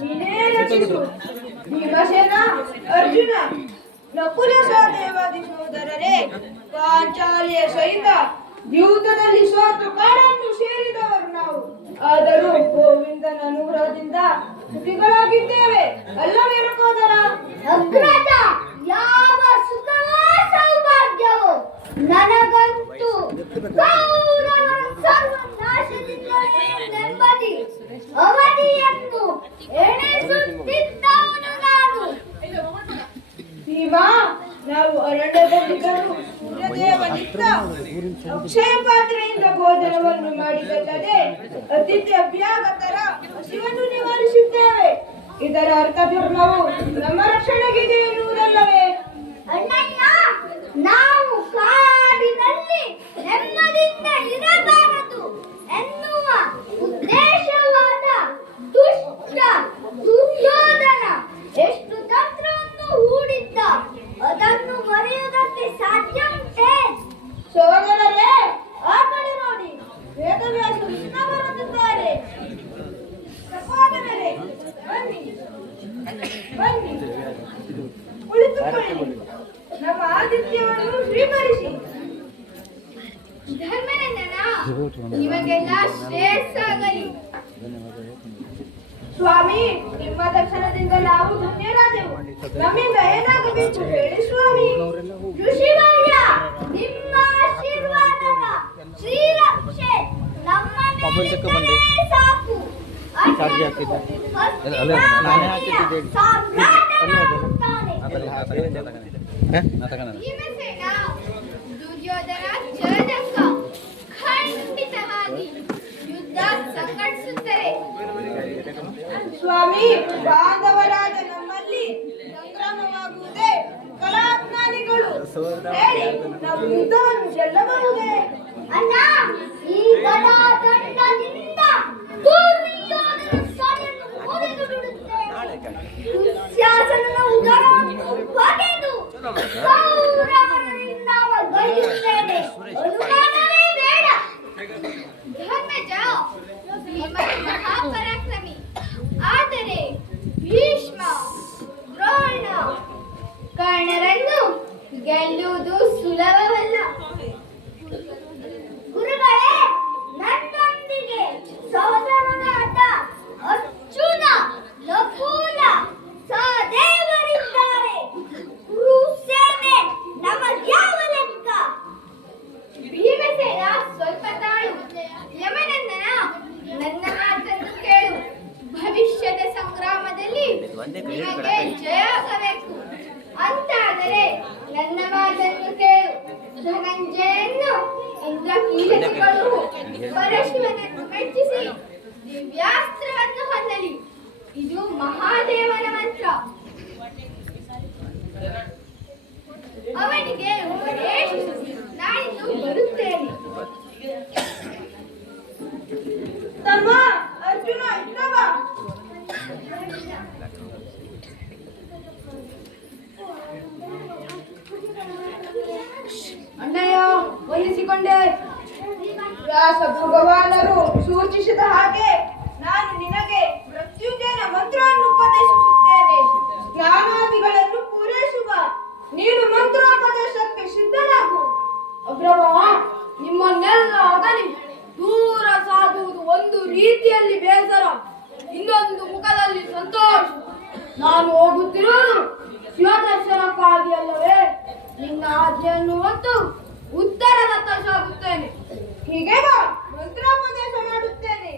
ನೀನೇ ರಚಿಸು. ಭೀಮಸೇನ, ಅರ್ಜುನ, ನಕುಲ ಸಹದೇವಾದಿ ಸೋದರರೇ, ಪಾಂಚಾಲಿಯ ಸಹಿತ ದ್ಯೂತದಲ್ಲಿ ಸೋತು ಕಾಡನ್ನು ಸೇರಿದವರು ನಾವು. ಆದರೂ ಗೋವಿಂದನ ಅನುಗ್ರಹದಿಂದ ಕೃತಿಗಳಾಗಿದ್ದೇವೆ ಅಲ್ಲವೇ ರಕೋದರ? ಅಗ್ರಜ, ಯಾವ ಸುಖವೋ ಸೌಭಾಗ್ಯವೋ ನನಗಂತೂ ಕೌರವರ ಸರ್ವನಾಶದಿಂದಲೇ ನೆಮ್ಮದಿ ಅವಧಿಯನ್ನು ಎಣಿಸುತ್ತಿದ್ದವನು ನಾನು. ಭೀಮಾ, ನಾವು ಅರಣ್ಯದಲ್ಲಿದ್ದರೂ ಸೂರ್ಯದೇವನಿಂದ ಅಕ್ಷಯ ಪಾತ್ರೆಯಿಂದ ಭೋಜನವನ್ನು ಮಾಡಿದಲ್ಲದೆ ಅತಿಥಿ ಅಭ್ಯಾಗತರ ಹಸಿವನ್ನು ನಿವಾರಿಸುತ್ತೇವೆ. ಇದರ ಅರ್ಥಪೂರ್ಣವು ನಮ್ಮ ರಕ್ಷಣೆಗಿದೆ ಎನ್ನುವುದಲ್ಲವೇ? ಅಣ್ಣಯ್ಯ, ನಾವು ಕಾಡಿನಲ್ಲಿ ನೆಮ್ಮದಿಯಿಂದ ಇರಬಾರದು ಎನ್ನುವ ಉದ್ದೇಶವಾದ ದುಷ್ಟ ದುರ್ಯೋಧನ ಎಷ್ಟು ತಂತ್ರವನ್ನು ಹೂಡಿದ್ದ, ಅದನ್ನು ಮರೆಯುವುದಕ್ಕೆ ಸಾಧ್ಯ ಉಂಟೆ? ಸೋದರರೇ, ಆ ಕಡೆ ನೋಡಿ, ವೇದವ್ಯಾಸರು ಕೃಷ್ಣ ಬರುತ್ತಿದ್ದಾರೆ. ಸಹೋದರರೇ, ಬನ್ನಿ ಬನ್ನಿ, ಕುಳಿತುಕೊಳ್ಳಿ. ನಮ್ಮ ಆತಿಥ್ಯವನ್ನು ಸ್ವೀಕರಿಸಿ. ಧರ್ಮನಂದನ, ನಿಮಗೆಲ್ಲ ಶ್ರೇಯಸ್ಸಾಗಲಿ. ಸ್ವಾಮಿ, ನಿಮ್ಮ ದರ್ಶನದಿಂದ ನಾವು ಧನ್ಯರಾದೆವು. ನಮ್ಮಿಂದ ಏನಾಗಬೇಕು ಹೇಳಿ ಸ್ವಾಮಿ. ಋಷಿವರ್ಯ, ನಿಮ್ಮ ಆಶೀರ್ವಾದದ ಶ್ರೀರಕ್ಷೆ ನಮ್ಮ ಮೇಲೆ ಸಾಕು. ದುರ್ಯೋಧನ ಜಯದಕ್ಕ ಖಂಡಿತವಾಗಿ ಯುದ್ಧ ಸಂಘಟಿಸುತ್ತಾರೆ. ಸ್ವಾಮಿ, ಬಾಂಧವರಾದ ನಮ್ಮಲ್ಲಿ ಸಂಗ್ರಾಮವಾಗುವುದೇ ಕಲಾಜ್ಞಾನಿಗಳು. ಹೇಳಿ, ನಾವು ಯುದ್ಧವನ್ನು ಗೆಲ್ಲಬಹುದೇ? ಅಣ್ಣ, ಈ ಗದಾದಂಡದಿಂದ ದುರ್ಯೋಧನ ಸೊನೆಯನ್ನು ಮುರಿದು ಬಿಡುತ್ತೇನೆ. ದುಶ್ಯಾಸನನ ಉದರವನ್ನು ಬಗೆದು ಕೌರವರಿಂದ ಗೈಯುತ್ತೇನೆ. ಅನುಮಾನವೇ ಬೇಡ. ಧರ್ಮಜ, ಭೀಮನ ಮಹಾಪರಾಕ್ರಮಿ. ಆದರೆ ಭೀಷ್ಮ, ದ್ರೋಣ, ಕರ್ಣರನ್ನು ಗೆಲ್ಲುವುದು ಸುಲಭವಲ್ಲ. ಗುರುಗಳೇ, ನನ್ನೊಂದಿಗೆ ಸಹೋದರನಾದ ಅರ್ಜುನ, ನಕುಲ, ಸಹದೇವರಿದ್ದಾರೆ. ಕುರುಸೇನೆ ನಮಗ್ಯಾವ ಲೆಕ್ಕ? ಭೀಮಸೇನ, ಸ್ವಲ್ಪ ತಾಳು. ಯಮನಂದನ, ನನ್ನ ಮಾತನ್ನು ಕೇಳು. ಭವಿಷ್ಯದ ಸಂಗ್ರಾಮದಲ್ಲಿ ನಿಮಗೆ ಜಯ ಆಗಬೇಕು ಅಂತಾದರೆ ನನ್ನ ಮಾತನ್ನು ಕೇಳು. ಧನಂಜಯನ್ನು ಇಂದ್ರಕೀಲಕಗಳು ಪರಶಿವನನ್ನು ಮೆಚ್ಚಿಸಿ ದಿವ್ಯಾಸ್ತ್ರವನ್ನು ಹೊಂದಲಿ. ಇದು ಮಹಾದೇವನ ಮಂತ್ರ. ಅವನಿಗೆ ಉಪದೇಶಿಸಿ ನಾನಿಂದು ಬರುತ್ತೇನೆ. ತಮ್ಮ ಅರ್ಜುನ ಇಲ್ಲವ? ಅಣ್ಣಯ್ಯ, ವಂದಿಸಿಕೊಂಡೆ. ವ್ಯಾಸ ಭಗವಾನರು ಸೂಚಿಸಿದ ಹಾಗೆ ನಾನು ನಿನಗೆ ಮೃತ್ಯುಂಜಯನ ಮಂತ್ರವನ್ನು ಉಪದೇಶಿಸುತ್ತೇನೆ. ಜ್ಞಾನಾದಿಗಳನ್ನು ಪೂರೈಸುವ ನೀನು ಮಂತ್ರೋಪದೇಶಕ್ಕೆ ಸಿದ್ಧನಾಗು. ಅಗ್ರವ, ನಿಮ್ಮನ್ನೆಲ್ಲ ಅಗಲಿ ದೂರ ಸಾಗುವುದು ಒಂದು ರೀತಿಯಲ್ಲಿ ಬೇಸರ, ಇನ್ನೊಂದು ಮುಖದಲ್ಲಿ ಸಂತೋಷ. ನಾನು ಹೋಗುತ್ತಿರುವುದು ಶಿವದರ್ಶನಕ್ಕಾಗಿ ಅಲ್ಲವೇ? ನಿನ್ನ ಆಜ್ಞೆಯನ್ನು ಹೊತ್ತು ಉತ್ತರದತ್ತ ಸಾಗುತ್ತೇನೆ. ಹೀಗೆ ಬಾ, ಮಂತ್ರೋಪದೇಶ ಮಾಡುತ್ತೇನೆ.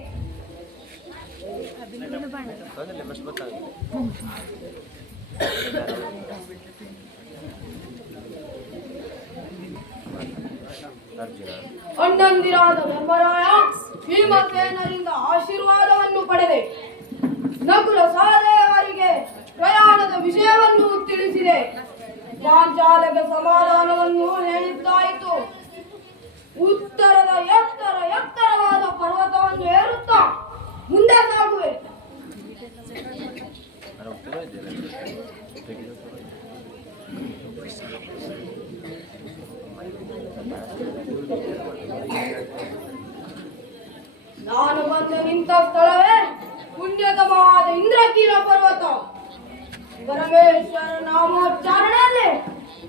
ಅಣ್ಣಂದಿರಾದ ಧರ್ಮರಾಯ, ಭೀಮಸೇನರಿಂದ ಆಶೀರ್ವಾದವನ್ನು ಪಡೆದೆ. ನಕುಲ ಸಹದೇವರಿಗೆ ಪ್ರಯಾಣದ ವಿಷಯವನ್ನು ತಿಳಿಸಿದೆ. ಪಾಂಚಾಲಗೆ ಸಮಾಧಾನವನ್ನು ಹೇಳಿದ್ದಾಯಿತು. ಉತ್ತರದ ಎತ್ತರವಾದ ಪರ್ವತವನ್ನು ಏರುತ್ತಾ ಮುಂದೆ ಸಾಗುವೆ. ನಾನು ಬಂದು ನಿಂತ ಸ್ಥಳವೇ ಗಿರ ಪರ್ವತ ಪರಮೇಶ್ವರ ನಾಮೋಚ್ಚಾರಣೆಯಲ್ಲಿ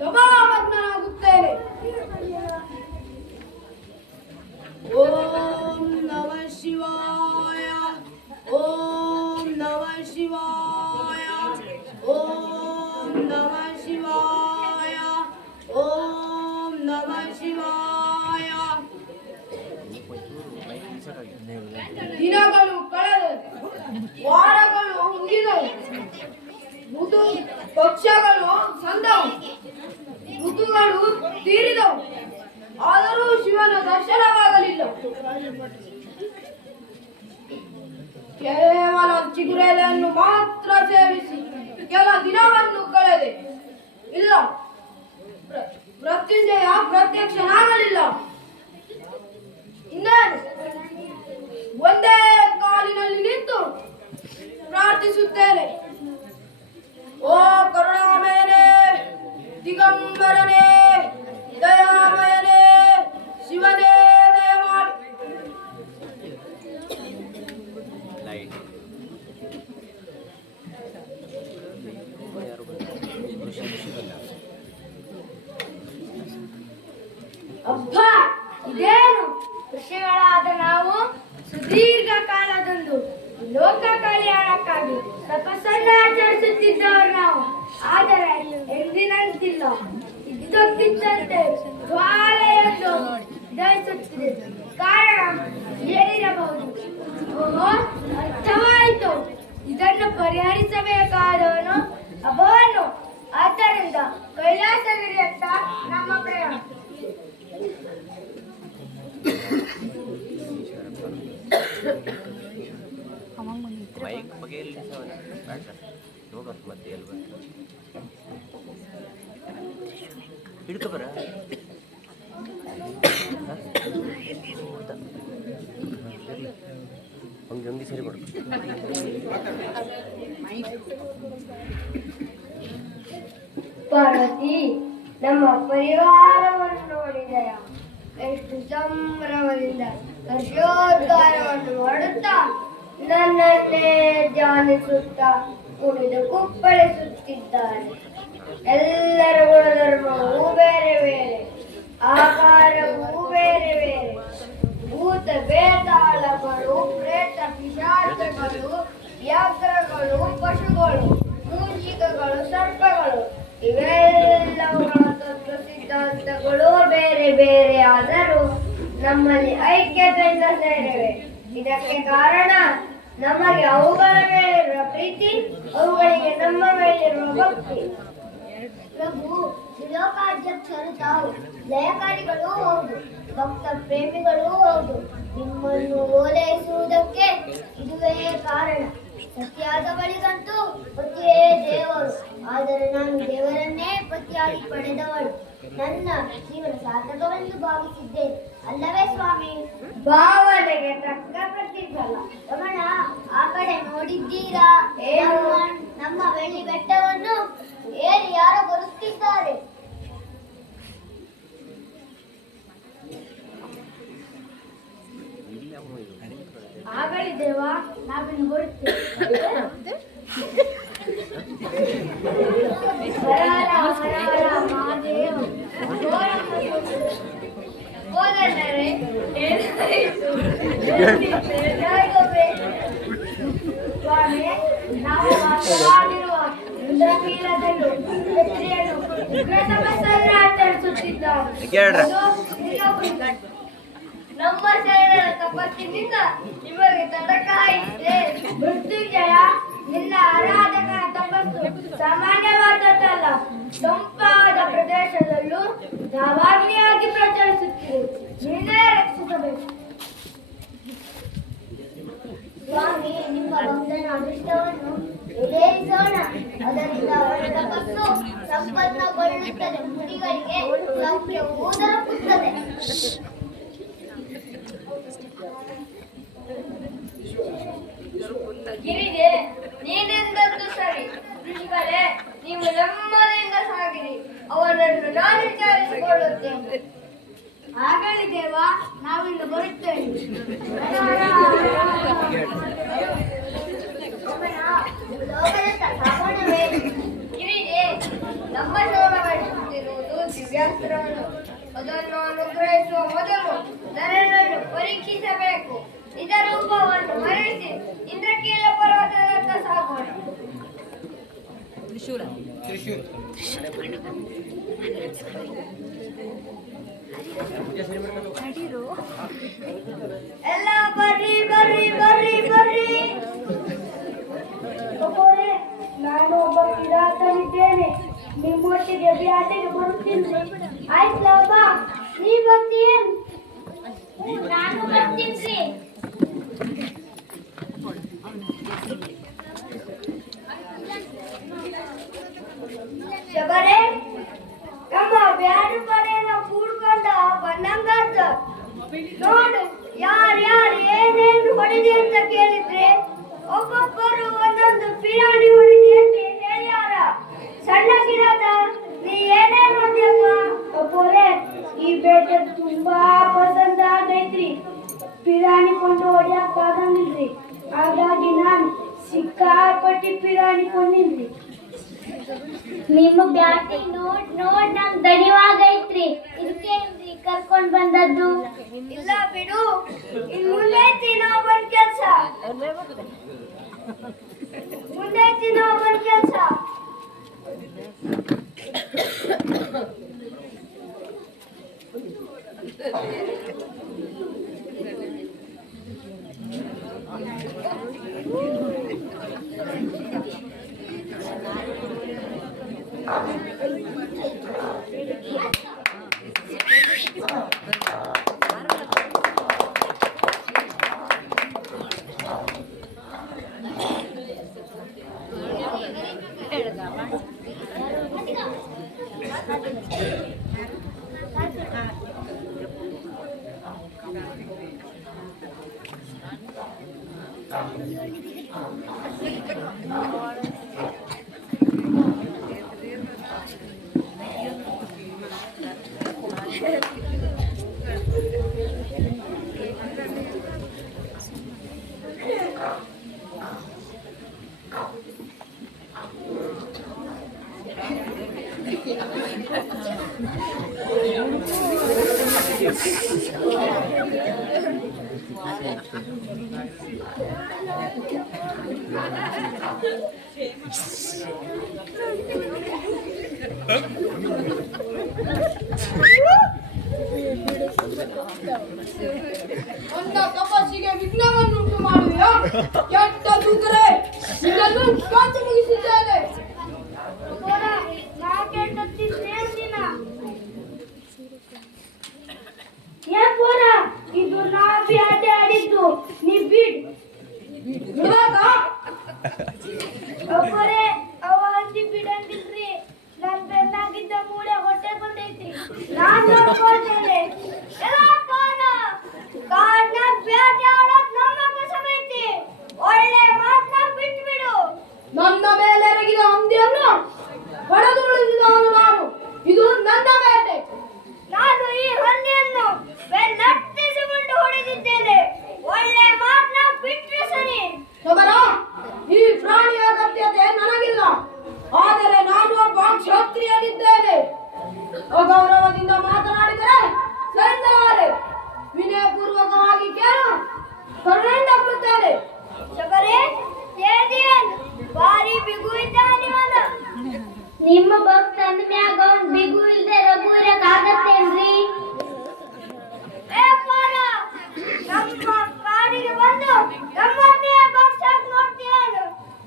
ಸಮಾಮಗ್ನಾಗುತ್ತೇನೆ. ಓಂ ನಮ ಶಿವಾಯ, ಓಂ ನಮ ಶಿವಾಯ, ಓಂ ನಮ ಶಿವಾಯ, ಓಂ ನಮ ಶಿವಾಯ. ದಿನಗಳು ಕಳೆದು ವಾರಗಳು ಮುಗಿದವು, ಋತು ಪಕ್ಷಗಳು ಸಂದವು, ಋತುಗಳು ತೀರಿದವು, ಆದರೂ ಶಿವನ ದರ್ಶನವಾಗಲಿಲ್ಲ. ಕೇವಲ ಚಿಗುರೆಲೆಯನ್ನು ಮಾತ್ರ ಸೇವಿಸಿ ಕೆಲ ದಿನವನ್ನು ಕಳೆದೆ. ಇಲ್ಲ, ಮೃತ್ಯುಂಜಯ ಪ್ರತ್ಯಕ್ಷನಾಗಲಿಲ್ಲ. ಇನ್ನೇನು ಒಂದೇ ಕಾಲಿನಲ್ಲಿ ನಿಂತು ಪ್ರಾರ್ಥಿಸುತ್ತೇನೆ. ಓ ಕರುಣಾಮಯನೇ, ದಿಗಂಬರನೇ, ದಯಾಮಯನೇ, ಶಿವನೇ ದಯಮಾಡಿ. ಅಬ್ಬಾ, ಇದೇನು ಋಷಿಗಳಾದ ನಾವು ಸುದೀರ್ಘ ಕಾಲದಂದು ಲೋಕ ಕಲ್ಯಾಣಕ್ಕಾಗಿ ತಪಸ್ಸನ್ನು ಆಚರಿಸುತ್ತಿದ್ದವರು ನಾವು. ಆದರೆ ಎಂದಿನಂತಿಲ್ಲ, ಇದ್ದಕ್ಕಿದ್ದಂತೆ ಜ್ವಾಲೆಯೊಂದು ದಹಿಸುತ್ತಿದೆ. ಕಾರಣ ಏನಿರಬಹುದು? ಓಹೋ, ಅರ್ಥವಾಯಿತು. ಇದನ್ನು ಪರಿಹರಿಸಬೇಕಾದವನು ಅಭವನು. ಆದ್ದರಿಂದ ಕೈಲಾಸಗಿರಿಯತ್ತ ನಮ್ಮ ಪ್ರಯಾಣ. ಬೈಕ್ ಬಗ್ಗೆ ನೋಡುವ ಮತ್ತೆ ಎಲ್ಲಿ ಹಿಡ್ಕೊ ಬರ ಹಂಗೆ ಹಂಗೆ ಸರಿ ಮಾಡು. ಪಾರ್ವತಿ, ನಮ್ಮ ಪರಿವಾರವನ್ನು ನೋಡಿದೆಯ? ಎಷ್ಟು ಸಂಭ್ರಮದಿಂದ ಹರ್ಷೋದ್ಗಾರವನ್ನು ಮಾಡುತ್ತಾ ನನ್ನನ್ನೇ ಧ್ಯಾನಿಸುತ್ತಾ ಕುಣಿದು ಕುಪ್ಪಳಿಸುತ್ತಿದ್ದಾರೆ. ಎಲ್ಲರ ಗುಣಧರ್ಮವೂ ಬೇರೆ ಬೇರೆ, ಆಕಾರವೂ ಬೇರೆ ಬೇರೆ. ಭೂತ ಬೇತಾಳಗಳು, ಪ್ರೇತ ಪಿಶಾಚಗಳು, ವ್ಯಾಘ್ರಗಳು, ಪಶುಗಳು, ಮೂಷಿಕಗಳು, ಸರ್ಪಗಳು ಇವೆಲ್ಲವುಗಳ ತತ್ವ ಸಿದ್ಧಾಂತಗಳು ಬೇರೆ ಬೇರೆ ಆದರೂ ನಮ್ಮಲ್ಲಿ ಐಕ್ಯತೆಯಿಂದ ಸೇರಿವೆ. ಇದಕ್ಕೆ ಕಾರಣ ನಮಗೆ ಅವುಗಳ ಮೇಲಿರುವ ಪ್ರೀತಿ, ಅವುಗಳಿಗೆ ನಮ್ಮ ಮೇಲಿರುವ ಭಕ್ತಿ. ಪ್ರಭು, ತ್ರಿಲೋಕಾಧ್ಯಕ್ಷರು ತಾವು, ಲಯಕಾರಿಗಳೂ ಹೌದು, ಭಕ್ತ ಪ್ರೇಮಿಗಳೂ ಹೌದು. ನಿಮ್ಮನ್ನು ಓಲೈಸುವುದಕ್ಕೆ ಇದುವೇ ಕಾರಣ. ಸತ್ಯಾದ ಬಳಿಗಂತೂ ಪತಿಯೇ ದೇವರು, ಆದರೆ ನಾನು ದೇವರನ್ನೇ ಪತಿಯಾಗಿ ಪಡೆದವಳು. ನನ್ನ ಜೀವನ ಸಾರ್ಥಕವೆಂದು ಭಾವಿಸಿದ್ದೇನೆ, ಅಲ್ಲವೇ ಸ್ವಾಮಿ? ಭಾವನೆಗೆ ತಕ್ಕ ಪ್ರತಿಫಲ. ರಮಣ, ಆ ಕಡೆ ನೋಡಿದ್ದೀರಾ? ನಮ್ಮ ಬೆಳ್ಳಿ ಬೆಟ್ಟವನ್ನು ಏರಿ ಯಾರೋ ಬರುತ್ತಿದ್ದಾರೆ. ಆಗಲಿ ದೇವ, ನಾವಿನ್ನು ಬರುತ್ತೇವೆ. ಹೋದರೆ ಸ್ವಾಮಿ, ನಾವು ವಾಸವಾಗಿರುವ ರುದ್ರಕೀಲದಲ್ಲೂ ಕ್ಷತ್ರಿಯನು ಉಗ್ರ ತಪಸ್ಸನ್ನು ಆಚರಿಸುತ್ತಿದ್ದಾರೆ. ನಮ್ಮ ಶರಣರ ತಪಸ್ಸಿನಿಂದ ನಿಮಗೆ ತಡಕಾಯಿತೆ. ಮೃತ್ಯುಂಜಯ, ನಿನ್ನ ಆರಾಧಕರ ತಪಸ್ಸು ಸಾಮಾನ್ಯವಾದದ್ದಲ್ಲ. ತಂಪಾದ ಪ್ರದೇಶದಲ್ಲೂ ಧಾವಾಗ್ನಿಯಾಗಿ ಪ್ರಚರಿಸುತ್ತಿದೆ. ನೀನೇ ರಕ್ಷಿಸಬೇಕು. ಸ್ವಾಮಿ, ನಿಮ್ಮ ಭಕ್ತನ ಅದೃಷ್ಟವನ್ನು ಈಡೇರಿಸೋಣ. ಅದರಿಂದ ಅವರ ತಪಸ್ಸು ಸಂಪನ್ನಗೊಳ್ಳುತ್ತದೆ, ಮುನಿಗಳಿಗೆ ಸೌಖ್ಯವೂ ದೊರಕುತ್ತದೆ. ಗಿರಿಗೆ, ನೀನೆಂದದ್ದು ಸರಿ. ಋಷಿಗಳೇ, ನೀವು ನೆಮ್ಮದಿಯಿಂದ ಸಾಗಿರಿ. ಅವನನ್ನು ನಾನು ವಿಚಾರಿಸಿಕೊಳ್ಳುತ್ತೇನೆ. ಆಗಲಿ ದೇವ, ನಾವಿನ್ನು ಬರುತ್ತೇವೆ. ಲೋಕದತ್ತ ಸಾಮಾನ್ಯವೇ. ಗಿರಿಗೆ ನಮ್ಮ ಸೌರವಡಿಸುತ್ತಿರುವುದು ದಿವ್ಯಾಸ್ತ್ರವನ್ನು. ಅದನ್ನು ಅನುಗ್ರಹಿಸುವ ಮೊದಲು ನರನನ್ನು ಪರೀಕ್ಷಿಸಬೇಕು. ಇದರ ರೂಪವನ್ನು ಮರೆಸಿ ಇಂದ್ರಕೀಲ ಪರ್ವತದತ್ತ ಸಾಗೋಣ. ಎಲ್ಲ ಬರ್ರಿ ಬರ್ರಿ ಬರ್ರಿ ಬರ್ರಿ. ಒಬ್ಬರೇ, ನಾನು ಒಬ್ಬ ಕಿರಾತನಿದ್ದೇನೆ. ನಿಮ್ಮೊಟ್ಟಿಗೆ ಬ್ಯಾಟಿಗೆ ಬರುತ್ತೀನಿ. ಆಯ್ತಲ್ಲ ಬಾ, ನೀ ಬರ್ತೀಯೇನ್? ನಾನು ಬರ್ತೀನಿ. ಶಬರೇ, ನಮ್ಮ ಬ್ಯಾಡು ಪಡೆಯನ್ನ ಕೂಡ್ಕೊಂಡ ಬಂದಂಗಾತ. ನೋಡು, ಯಾರ್ಯಾರು ಏನೇನು ಹೊಡೆದೆ ಅಂತ ಕೇಳಿದ್ರೆ ಒಬ್ಬೊಬ್ಬರು ಒಂದೊಂದು ಪಿರಾಣಿ ಹೊಡೆದೆ ಅಂತ ಹೇಳ್ಯಾರ. ಸಣ್ಣ ಕಿರಾತ, ನೀ ಏನೇನು ಹೊಡೆಯಪ್ಪ? ಒಬ್ಬರೇ, ಈ ಬೇಟೆ ತುಂಬಾ ಪಸಂದ ಆಗೈತ್ರಿ. ಪಿರಾಣಿ ಕೊಂಡು ಹೊಡ್ಯಾಕಾಗಂಗಿಲ್ರಿ. ಹಾಗಾಗಿ ನಾನು ಸಿಕ್ಕಾಪಟ್ಟಿ ಪಿರಾಣಿ ಕೊಂಡಿನ್ರಿ. ನಿಮ್ಮ ಬ್ಯಾಟಿ ನೋಡ್ ನಂಗ್ ದಣಿವಾಗೈತ್ರಿ. ಇದಕ್ಕೇನ್ರಿ ಕರ್ಕೊಂಡ್ ಬಂದದ್ದು? ಇಲ್ಲ ಬಿಡು, ಇನ್ ಮುಂದೆ ತಿನ್ನೋಬನ್ ಕೆಲ್ಸ. ಮುಂದೆ ತಿನ್ನೋಬನ್ ಕೆಲ್ಸ. ನನ್ನ ತಪಸ್ಸಿಗೆ ವಿಘ್ನವನ್ನುಂಟು ಮಾಡುವೆಯಾ? ಕೆಟ್ಟ ದೂತರೇ, ಇದನ್ನು ಕಾಂತಿ ಮುಗಿಸಿದ್ದೇನೆ. ಇದು ನಾ ಬ್ಯಾಟೆ ಆಡಿದ್ದು. ನೀ ಬಿಡ್. ಒಬ್ಬರೇ, ಅವ ಹಂದಿ ಬಿಡಂಗಿಲ್ರಿ. ನನ್ ಬೆನ್ನಾಗಿದ್ದ ಮೂಳೆ ಹೊಟ್ಟೆ ಬಂದೈತಿ. ನಾನ್ ನೋಡ್ಕೊಳ್ತೇನೆ. ಕಾಡ್ನ ಬೇಟೆ ಆಡೋದ್ ನಮ್ಮ ಕಸಬೈತಿ. ಒಳ್ಳೆ ಮಾತನ್ನ ಬಿಟ್ಬಿಡು. ನನ್ನ ಮೇಲೆ ಎರಗಿದ ಹಂದಿಯನ್ನು ಹೊಡೆದು ಉಳಿಸಿದವನು ನಾನು. ಇದು ನನ್ನ ಬೇಟೆ. ನಾನು ಈ ಹಂದಿಯನ್ನು ಬೆನ್ನಟ್ಟಿಸಿಕೊಂಡು ಹೊಡೆದಿದ್ದೇನೆ. ಒಳ್ಳೆ ಮಾತನ್ನ ಬಿಟ್ರೆ ಸರಿ. ಶಬರ, ಈ ಪ್ರಾಣಿಯ ಅಗತ್ಯತೆ ನನಗಿಲ್ಲ. ಆದರೆ ನಾನು ಒಬ್ಬ ಕ್ಷತ್ರಿಯನಿದ್ದೇನೆ. ಅಗೌರವದಿಂದ ಮಾತನಾಡಿದರೆ ಸಹಿಸಲಾರೆ. ವಿನಯಪೂರ್ವಕವಾಗಿ ಕೇಳು, ಕರುಣೆಯಿಂದ ಕೊಡುತ್ತೇನೆ. ಶಬರೇ, ಏನೇನ್ ಬಾರಿ ಬಿಗು ಇದ್ದಾನಿವನ. ನಿಮ್ಮ ಭಕ್ತನ ಮ್ಯಾಗ ಒಂದ್ ಬಿಗು ಇಲ್ದೆ ರಘು ಇರಕ್ಕಾಗತ್ತೇನ್ರಿ? ಏ ಪಾರ, ನಮ್ಮ ಕಾಡಿಗೆ ಬಂದು ನಮ್ಮನ್ನೇ ಬಗ್ಸಕ್ ನೋಡ್ತೀಯೇನು?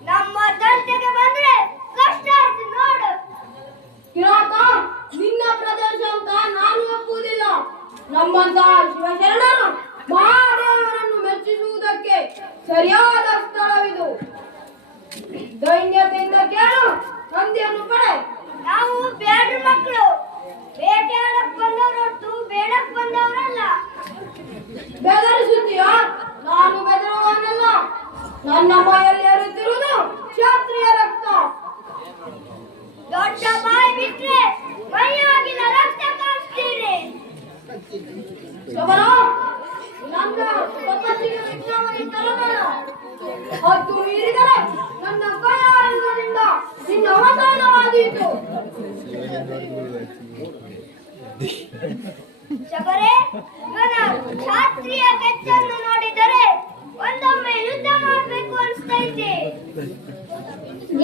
ನಮ್ಮ ದಂತೆಗೆ ಬಂದ್ರೆ ಕಷ್ಟ ಆಯ್ತು ನೋಡು. ಕಿರಾತ, ನಿನ್ನ ಪ್ರದೇಶ ಅಂತ ನಾನು ಒಪ್ಪುವುದಿಲ್ಲ. ನಮ್ಮಂತ ಶಿವಶರಣರು ಮಹಾದೇವರನ್ನು ಮೆಚ್ಚಿಸುವುದಕ್ಕೆ ಸರಿಯಾದ ಸ್ಥಳವಿದು. ದೈನ್ಯತೆಯಿಂದ ಕೇಳು, ಹಂದಿಯನ್ನು ಪಡೆ. ನಾವು ಬೇಡ ಮಕ್ಕಳು, ಬೇಟೆಯಾಡಕ್ ಬಂದವರು ಹೊರತು ಬೇಡಕ್ ಬಂದವರಲ್ಲ. ಬೆದರಿಸುತ್ತೀಯ? ನಾನು ಬೆದರುವವನಲ್ಲ. ನನ್ನ ಮೈಯಲ್ಲಿ ಹರಿಯುತ್ತಿರುವುದು ಕ್ಷತ್ರಿಯ ರಕ್ತ. ದೊಡ್ಡ ಬಾಯಿ ಬಿಟ್ರೆ ಮೈಯಾಗಿನ ರಕ್ತ ಕಾಣಿಸ್ತೀರಿ. ಶಬರ, ನನ್ನ ತಪಸ್ಸಿಗೆ ವಿಘ್ನವನ್ನು ತರಬೇಡ. ಅದು ಮೀರಿದರೆ ನನ್ನ ಶಬರೇ, ಇವನ ಕ್ಷಾತ್ರಿಯ ಕೆಚ್ಚನ್ನು ನೋಡಿದರೆ ಒಂದೊಮ್ಮೆ ಯುದ್ಧ ಮಾಡಬೇಕು ಅನಿಸ್ತೈತೆ.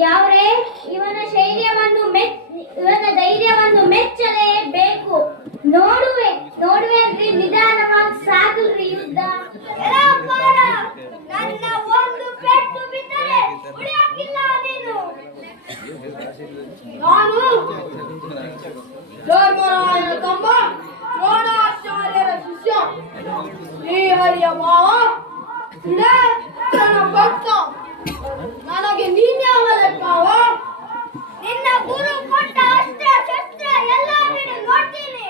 ಯಾವ್ರೆ ಇವನ ಇವನ ಧೈರ್ಯವನ್ನು ಮೆಚ್ಚಲೇಬೇಕು. ನೋಡುವೆ ಅಂದ್ರೆ ನಿಧಾನವಾಗಿ ಸಾಗುಲ್ರಿ ಯುದ್ಧ. ಎಲ್ಲ ಅಪ್ಪಾರ, ನನ್ನ ಒಂದು ಪೆಟ್ಟು ಬಿದ್ದರೆ ಉಳಿಯಕ್ಕಿಲ್ಲ ನೀನು. ನಾನು ಧರ್ಮರಾಯನ ತಮ್ಮ ದ್ರೋಣಾಚಾರ್ಯರ ಶಿಷ್ಯ ಶ್ರೀಹರಿಯ ಮಾವ ನನ್ನ ಭಕ್ತ. ನನಗೆ ನೀನ್ಯಾವ ಲೆಕ್ಕವ? ನಿನ್ನ ಗುರು ಕೊಟ್ಟ ಅಸ್ತ್ರ ಶಸ್ತ್ರ ಎಲ್ಲ ಬಿಡು ನೋಡ್ತೀನಿ.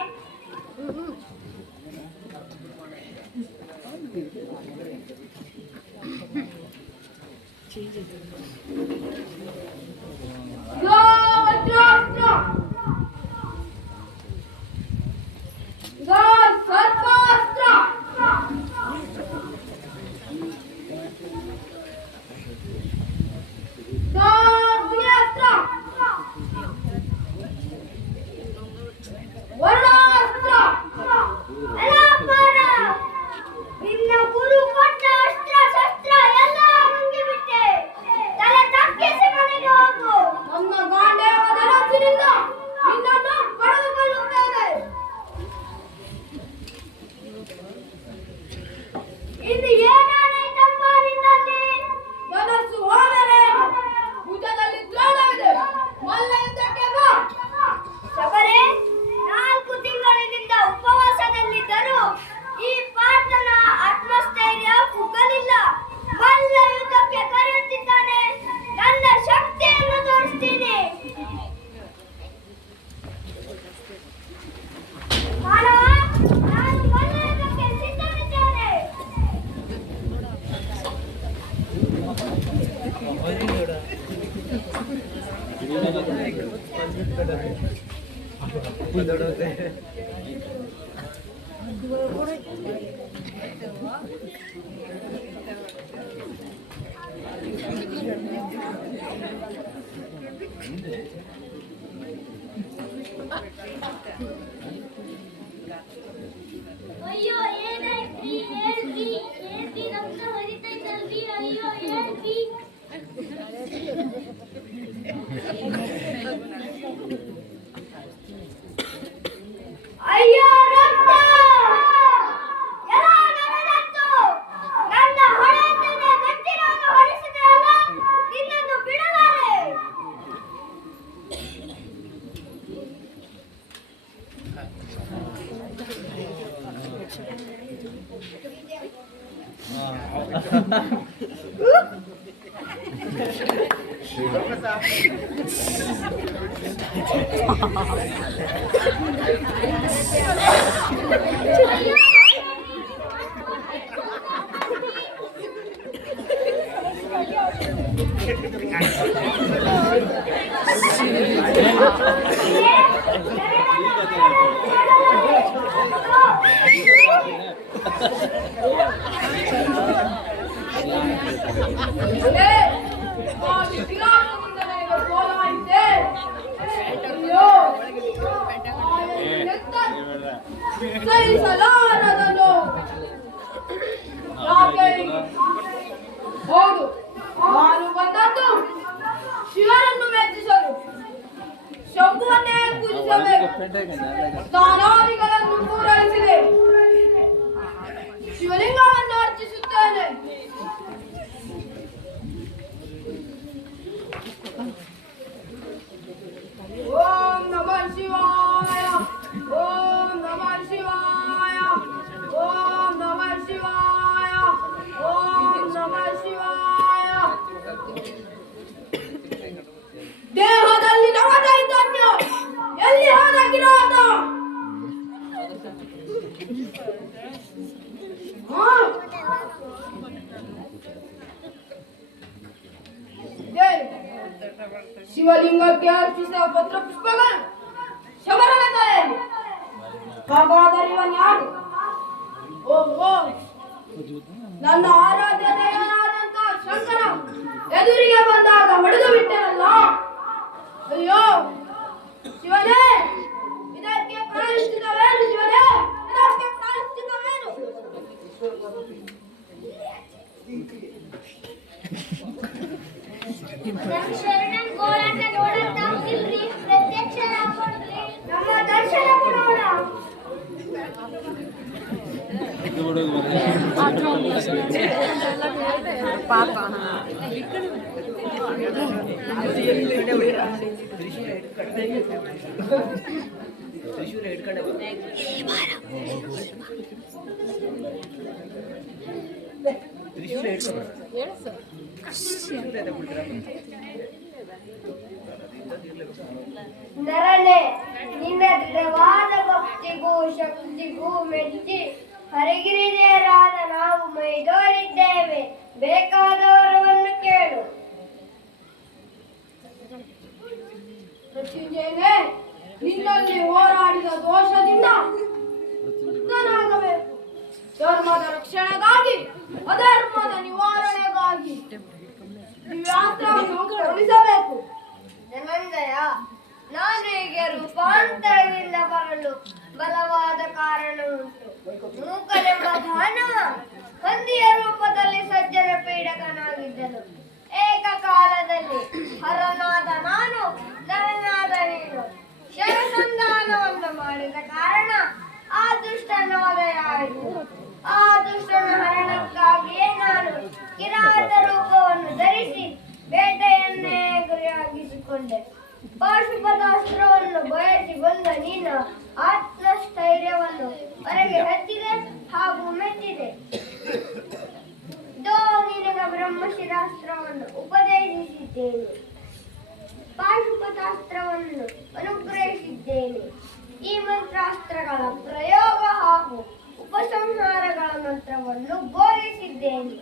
ನಿನ್ನ ಗುರು ಕೊಟ್ಟ ಅಸ್ತ್ರ ಶಸ್ತ್ರ ಎಲ್ಲ ನುಂಗಿ ಬಿಟ್ಟೆ. ತಲೆ ತಗ್ಗಿಸಿ ಮನೆಗೆ ಹೋಗು. ನನ್ನ ಗಾಂಡೇವ ಧನಸ್ಸಿನಿಂದ ನಿನ್ನನ್ನು ಪಡೆದುಕೊಳ್ಳುತ್ತೇನೆ. ಇನ್ನು ಏನಾಯ್ತಪ್ಪ ನಿನ್ನಲ್ಲಿ? ಧನಸ್ಸು ಹೋದರೆ ಭುಜದಲ್ಲಿ ದ್ರೋಣವಿದೆ. ಮಲ್ಲ ಯುದ್ಧಕ್ಕೆ ಬಾ. ಶಬರೇ, 4 ತಿಂಗಳಿನಿಂದ ಉಪವಾಸದಲ್ಲಿದ್ದರೂ ಈ ಪಾರ್ಥನ ಆತ್ಮಸ್ಥೈರ್ಯ ಕುಗ್ಗಲಿಲ್ಲ. ಮಲ್ಲ ಯುದ್ಧಕ್ಕೆ ಕರೆಯುತ್ತಿದ್ದಾನೆ. ನನ್ನ ಶಕ್ತಿಯನ್ನು ತೋರಿಸ್ತೀನಿ. ಮಾನವ, ನಾನು ಮಲ್ಲ ಯುದ್ಧಕ್ಕೆ ಸಿದ್ಧನಿದ್ದೇನೆ. ಅಯ್ಯೋ ಏನಾಯ್ತ್ರಿ? ಹೇಳ್ರಿ ರಕ್ತ ಹರಿತೈತಲ್ರಿ. ಅಯ್ಯೋ ಹೇಳ್ರಿ. ಅಯ್ಯೋ ರಕ್ತ! ಎಲ್ಲ ನನ್ನ ರಕ್ತ! ನನ್ನ ಹೊಳೆಯನ್ನೇ ಗಟ್ಟಿರೋದು ಹೊರಿಸಿದೆಯಲ್ಲ, ನಿನ್ನನ್ನು ಬಿಡಲಾರೆ. ಸಹಿಸಲಾರದನು. ಯಾಕೆ? ಹೌದು, ನಾನು ಬಂದದ್ದು ಶಿವನನ್ನು ಮೆಚ್ಚಿಸಲು. ಶಂಭುವನ್ನೇ ಪೂಜಿಸಬೇಕು. ಸ್ನಾನಾದಿಗಳನ್ನು ಪೂರೈಸಿದೆ. ಶಿವಲಿಂಗವನ್ನು ಅರ್ಚಿಸುತ್ತೇನೆ. ಓಂ ನಮಃ ಶಿವಾಯ. ಓಂ ನಮಃ ಶಿವಾಯ. ಓಂ ನಮಃ ಶಿವಾಯ. ಓಂ ನಮಃ ಶಿವಾಯ. ದೇಹದಲ್ಲಿ ನವ ಚೈತನ್ಯ ಎಲ್ಲಿ ಹೋದ ಕಿರಾತ? ಶಿವಲಿಂಗಕ್ಕೆ ಅರ್ಪಿಸಿದ ಪತ್ರ ಪುಷ್ಪಗಳು ಶಬರನ ತಲೆಯಲ್ಲಿ. ಹಾಗಾದರೆ ಇವನ್ ಯಾರು? ಓಹೋ, ನನ್ನ ಆರಾಧ್ಯ ದೇವನಾದಂತ ಶಂಕರ ಎದುರಿಗೆ ಬಂದಾಗ ಹೊಡೆದು ಬಿಟ್ಟನಲ್ಲ. ಅಯ್ಯೋ ಶಿವನೇ, ಇದಕ್ಕೆ ಪ್ರಾಯಶ್ಚಿತ್ತವೇ ನಮ್ಮ ಶರಣನ್ ಗೋಳಾಟ ನೋಡಂತ ಹೋಗಿಲ್ರಿ, ಪ್ರತ್ಯಕ್ಷ ಆಗ್ಬೋದ್ರಿ. ನಮ್ಮ ದರ್ಶನ ಕೊಡೋಣ. ನರನೆ, ನಿನ್ನ ದೃಢವಾದ ಭಕ್ತಿಗೂ ಶಕ್ತಿಗೂ ಮೆಚ್ಚಿ ಹರಿಗಿರಿದೇರಾದ ನಾವು ಮೈದೋರಿದ್ದೇವೆ. ಬೇಕಾದವರನ್ನು ಕೇಳು. ಮೃತ್ಯುಂಜಯನೇ, ನಿನ್ನಲ್ಲಿ ಹೋರಾಡಿದ ದೋಷದಿಂದ ಮುಕ್ತನಾಗಬೇಕು. ಧರ್ಮದ ರಕ್ಷಣೆಗಾಗಿ, ಅಧರ್ಮದ ನಿವಾರಣೆಗಾಗಿ ದಿವ್ಯಾಸ್ತ್ರವನ್ನು ಕರುಣಿಸಬೇಕು. ಧನಂಜಯ, ನಾನು ಹೀಗೆ ರೂಪಾಂತರದಿಂದ ಬರಲು ಬಲವಾದ ಕಾರಣ ಉಂಟು. ಮೂಕನೆಂಬ ದಾನವ ಹಂದಿಯ ರೂಪದಲ್ಲಿ ಸಜ್ಜನ ಪೀಡಕನಾಗಿದ್ದನು. ಏಕಕಾಲದಲ್ಲಿ ಹರನಾದ ನಾನು, ನರನಾದ ನೀನು ಶರಸಂಧಾನವನ್ನು ಮಾಡಿದ ಕಾರಣ ಆ ದುಷ್ಟನ ವಧೆ ಆಯಿತು. ಆ ದುಷ್ಟನ ಹರಣಕ್ಕಾಗಿಯೇ ನಾನು ಕಿರಾತ ರೂಪವನ್ನು ಧರಿಸಿ ಬೇಟೆಯನ್ನೇ ಗುರಿಯಾಗಿಸಿಕೊಂಡೆ. ಪಾಶುಪತಾಸ್ತ್ರವನ್ನು ಬಯಸಿ ಬಂದ ನೀನು ಆತ್ಮಸ್ಥೈರ್ಯವನ್ನು ಹೊರಗೆ ಹಚ್ಚಿದೆ ಹಾಗೂ ಮೆಚ್ಚಿದೆ. ನಿನಗ ಬ್ರಹ್ಮಶಿರಾಸ್ತ್ರವನ್ನು ಉಪದೇಶಿಸಿದ್ದೇನೆ, ಪಾಶುಪತಾಸ್ತ್ರವನ್ನು ಅನುಗ್ರಹಿಸಿದ್ದೇನೆ. ಈ ಮಂತ್ರಾಸ್ತ್ರಗಳ ಪ್ರಯೋಗ ಹಾಗೂ ಉಪಸಂಹಾರಗಳ ಮಂತ್ರವನ್ನು ಬೋಧಿಸಿದ್ದೇನೆ.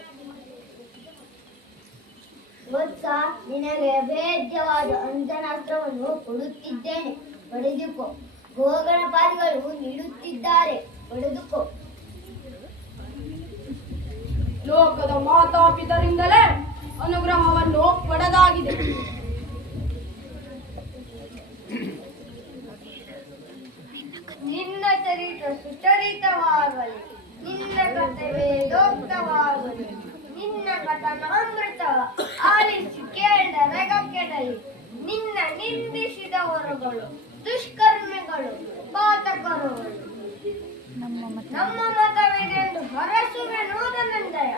ವತ್ಸ, ನಿನಗೆ ಅಭೇದ್ಯವಾದ ಅಂಜನಾಸ್ತ್ರವನ್ನು ಕೊಡುತ್ತಿದ್ದೇನೆ, ಪಡೆದುಕೋ. ಗೋಗಣಪಾದಿಗಳು ನೀಡುತ್ತಿದ್ದಾರೆ, ಪಡೆದುಕೋ. ಲೋಕದ ಮಾತಾಪಿತರಿಂದಲೇ ಅನುಗ್ರಹವನ್ನು ಪಡೆದಾಗಿದೆ. ನಿನ್ನ ಚರಿತ್ರ ಸುಚರಿತವಾಗಲಿ, ನಿನ್ನ ಕಥೆ ವೇದೋಕ್ತವಾಗಲಿ, ನಿನ್ನ ಕಥನಾಮೃತ ಆಲಿಸಿ ಕೇಳಿದರೆ ಕೆಡಲಿ. ನಿನ್ನ ನಿಂದಿಸಿದವರುಗಳು ದುಷ್ಕರ್ಮಿಗಳು, ಪಾತಕರುಗಳು. ನಮ್ಮ ಮತವಿದೆಂದು ಹರಸುವೆನು ಧನಂಜಯ.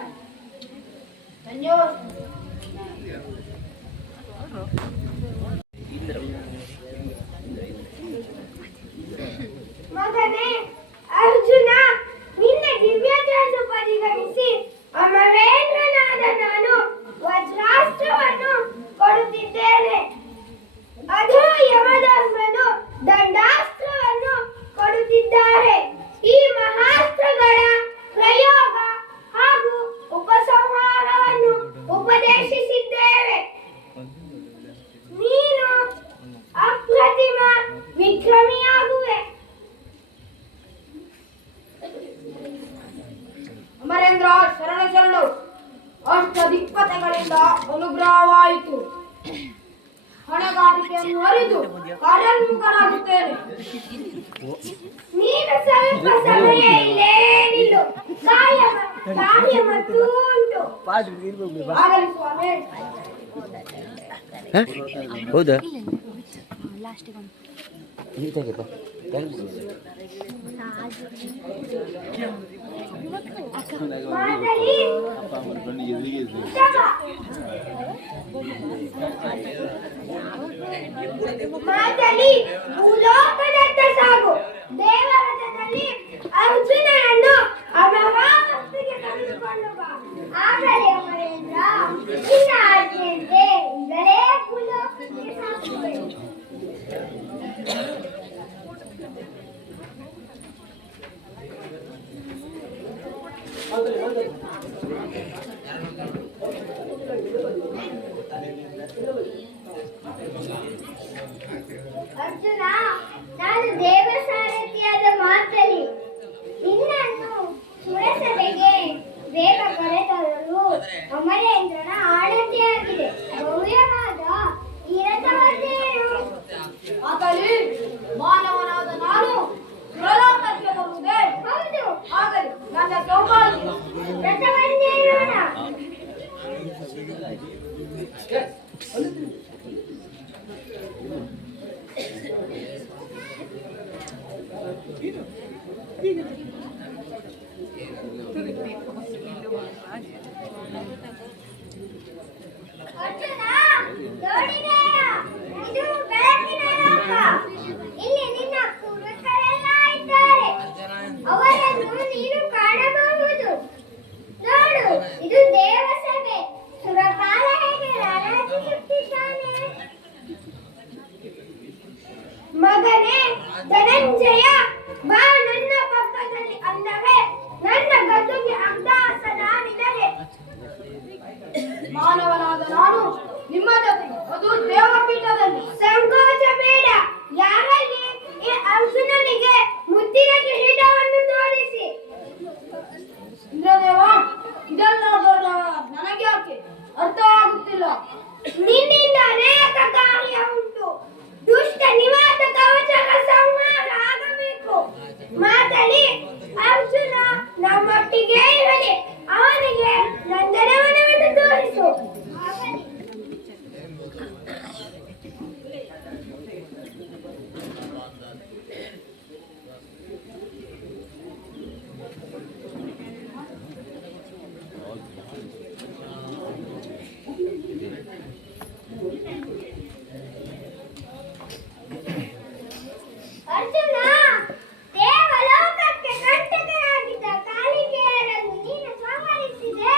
ಧನ್ಯವಾದ. ಮಗನೇ ಅರ್ಜುನ, ನಿನ್ನ ದಿವ್ಯತೆಯನ್ನು ಪರಿಗಣಿಸಿ ಅಮರೇಂದ್ರನಾದ ನಾನು ವಜ್ರಾಸ್ತ್ರವನ್ನು ಕೊಡುತ್ತಿದ್ದೇನೆ. ಅದು ಯಮಧರ್ಮನು ದಂಡಾಸ್ತ್ರವನ್ನು ಕೊಡುತ್ತಿದ್ದಾರೆ. ಈ ಮಹಾಸ್ತ್ರಗಳ ಪ್ರಯೋಗ ಹಾಗೂ ಉಪಸಂಹಾರವನ್ನು ಉಪದೇಶಿಸಿದ್ದೇವೆ. ನೀನು ಅಪ್ರತಿಮ ವಿಕ್ರಮಿಯಾಗುವೆ. ಅಮರೇಂದ್ರ, ಶರಣ ಶರಣು. ಅಷ್ಟದಿಕ್ಪಥಗಳಿಂದ ಅನುಗ್ರಹವಾಯಿತು. ಹೊಣೆಗಾರಿಕೆಯನ್ನು ಅರಿತು ಕಾರ್ಯೋನ್ಮುಖನಾಗುತ್ತೇನೆ. ನೀನು ಸ್ವಲ್ಪ ಸಮಯ ಇಲ್ಲೇ ನಿಲ್ಲು. ಕಾರ್ಯ ಮತ್ತು ಉಂಟು. ಆಗಲಿ ಸ್ವಾಮಿ. ಹೌದಾ? ಮಾತಲಿ ಮಾತಲಿ ಭೂಲೋಕದತ್ತ ಸಾಗು. ದೇವರಥದಲ್ಲಿ ಅರ್ಜುನನನ್ನು ಅಮರಾವತಿಗೆ ಕರೆದುಕೊಂಡು ಬಾ. ಆಗಲೇ ಅಮರೇಂದ್ರ, ನಿನ್ನ ಆಜ್ಞೆಯಂತೆ ಈಗಲೇ ಭೂಲೋಕಕ್ಕೆ ಸಾಗುವೆ. ಅರ್ಜುನ, ನಾನು ದೇವಸಾರಥಿಯಾದ ಮಾತಲಿ ನಿನ್ನನ್ನು ಸುರಸಭೆಗೆ ಬೇಗ ಕರೆತರಲು ಅಮರೇಂದ್ರನ ಆಣತಿಯಾಗಿದೆ. ಭವ್ಯವಾದ ಈ ರಥವನ್ನೇನು. ಆಗಲಿ, ಮಾನವನಾದ ನಾನು ಪ್ರಲೋಕಕ್ಕೆ ಬರುವುದೇ? ಹೌದು. ಆಗಲಿ, ನನ್ನ ಸೌಭಾಗ್ಯ. ರಥವನ್ನೇನೋಣ. ನಿನ್ನಿಂದ ಅನೇಕ ಕಾರ್ಯ ಉಂಟು. ದುಷ್ಟ ನಿವಾತ ಕವಚಗಳ ಸಂಹಾರ ಆಗಬೇಕು. ಮಾತಲಿ ಅರ್ಜುನ ನಮ್ಮೊಟ್ಟಿಗೆ ಇರಲಿ. ಅವನಿಗೆ ನಂದನವನವನ್ನು ತೋರಿಸು. ಅರ್ಜುನ, ದೇವಲೋಕಕ್ಕೆ ಕಂಟಕರಾಗಿದ್ದ ಕಾಲಿಕೆಯರನ್ನು ನೀನು ಸಂಹರಿಸಿದೆ.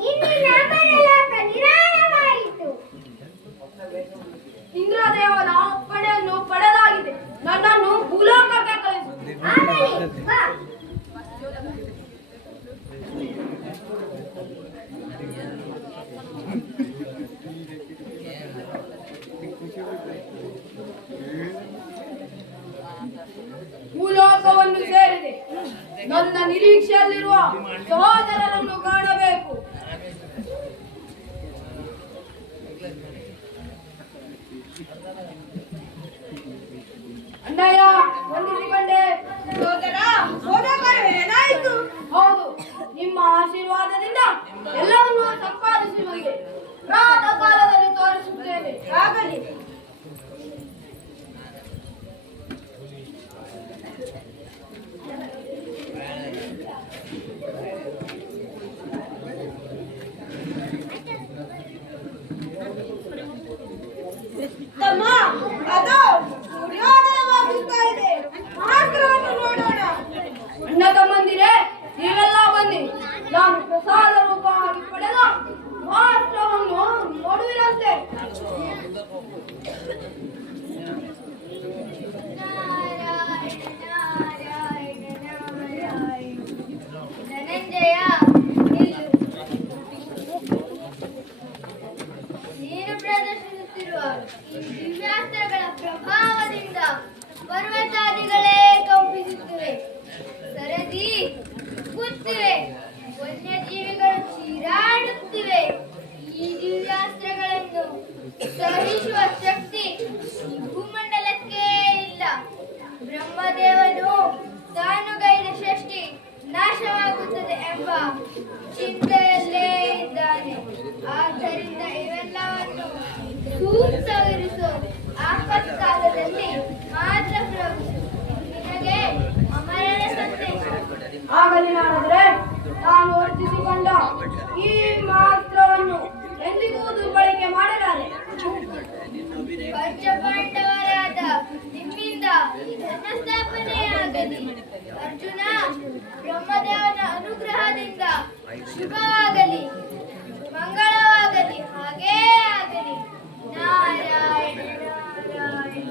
ನಿನ್ನಿಂದ ಅಮರಲೋಕ ನಿರಾಳವಾಯಿತು. ಇಂದ್ರದೇವನ ಅಪ್ಪಣೆಯನ್ನು ಪಡೆದಾಗಿದೆ. ನನ್ನನ್ನು ಭೂಲೋಕಕ್ಕೆ ಕಳಿಸು. ಆಗಲಿ, ಬಾ. ಭೂಲೋಕವನ್ನು ಸೇರಿದೆ. ನನ್ನ ನಿರೀಕ್ಷೆಯಲ್ಲಿರುವ ಸಹೋದರರನ್ನು ಕಾಣಬೇಕು. ಅಣ್ಣಯ್ಯ, ವಂದಿಸಿಕೊಂಡೆ. ಸೋದರ ಸೋದರರೇ, ಏನಾಯಿತು? ಹೌದು, ನಿಮ್ಮ ಆಶೀರ್ವಾದದಿಂದ ಎಲ್ಲವನ್ನೂ ಸಂಪಾದಿಸಿ ಬಂದೆ. ಪ್ರಾತಃ ಕಾಲದಲ್ಲಿ ತೋರಿಸುತ್ತೇನೆ. ಆಗಲಿ. ತಮ್ಮ, ಅದು ಸೂರ್ಯೋದಯವಾಗುತ್ತಾ ಇದೆ. ಮಾತ್ರವನ್ನು ನೋಡೋಣ. ಅಣ್ಣ ತಮ್ಮಂದಿರೇ, ನೀವೆಲ್ಲ ಬನ್ನಿ. ನಾನು ಪ್ರಸಾದ ರೂಪವಾಗಿ ಪಡೆದ ಮಾತ್ರವನ್ನು ನೋಡುವಿರಂತೆ. ಧನಂಜಯ, ನಿಲ್ಲು. ನೀನು ಪ್ರದರ್ಶಿಸುತ್ತಿರುವ ಈ ದಿವ್ಯಾಸ್ತ್ರಗಳ ಪ್ರಭಾವದಿಂದ ಪರ್ವತಾದಿಗಳೇ ಕಂಪಿಸುತ್ತಿವೆ. ಸರದಿ ಕುಗ್ಗುತ್ತಿವೆ. ವನ್ಯಜೀವಿಗಳು ಚೀರಾಡುತ್ತಿವೆ. ಈ ದಿವ್ಯಾಸ್ತ್ರಗಳನ್ನು ಸಹಿಸುವ ಶಕ್ತಿ ಈ ಭೂಮಂಡಲಕ್ಕೆ ಇಲ್ಲ. ಬ್ರಹ್ಮದೇವನು ತಾನು ಗೈದ ಸೃಷ್ಟಿ ನಾಶವಾಗುತ್ತದೆ ಎಂಬ ಚಿಂತೆಯಲ್ಲೇ ಇದ್ದಾನೆ. ಆದ್ದರಿಂದ ಇವೆಲ್ಲವನ್ನು ಸೂಕ್ತವಿರಿಸು. ಆಪತ್ಕಾಲದಲ್ಲಿ ಮಾತ್ರ ಪ್ರವೇಶಿಸು. ನಿನಗೆ ಅಮರರ ಸಂದೇಶ. ಆಗಲಿ ನಾರದರೆ, ನಾನು ಅರ್ಜಿಸಿಕೊಂಡ ಈ ಮಾತ್ರವನ್ನು ಎಂದಿಗೂ ದುರ್ಬಳಕೆ ಮಾಡಲಾರೆ. ಪಂಚಪಾಂಡವರಾದ ನಿಮ್ಮಿಂದ ಈ ಧರ್ಮಸ್ಥಾಪನೆಯಾಗಲಿ. ಅರ್ಜುನ, ಬ್ರಹ್ಮದೇವನ ಅನುಗ್ರಹದಿಂದ ಶುಭವಾಗಲಿ, ಮಂಗಳವಾಗಲಿ. ಹಾಗೇ ಆಗಲಿ. ನಾರಾಯಣ ನಾರಾಯಣ ನಾರಾಯಣ.